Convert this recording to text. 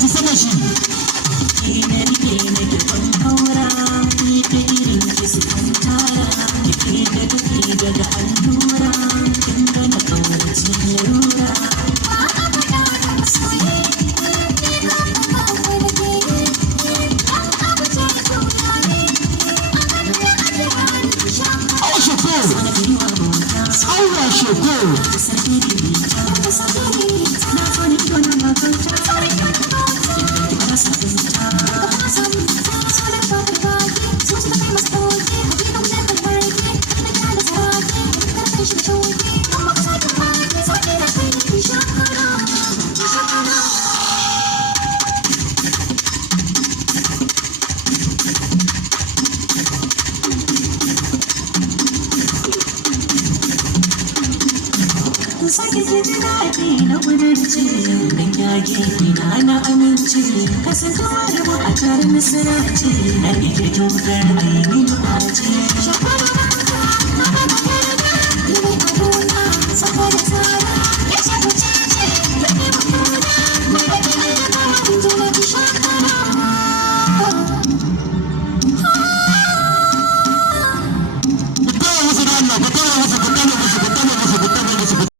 ki sama shi sake ji daɗi na ƙudurci don yage ina na aminci kasancewa da mu a tare nasara ce na ita kyautar ainihin ɓace.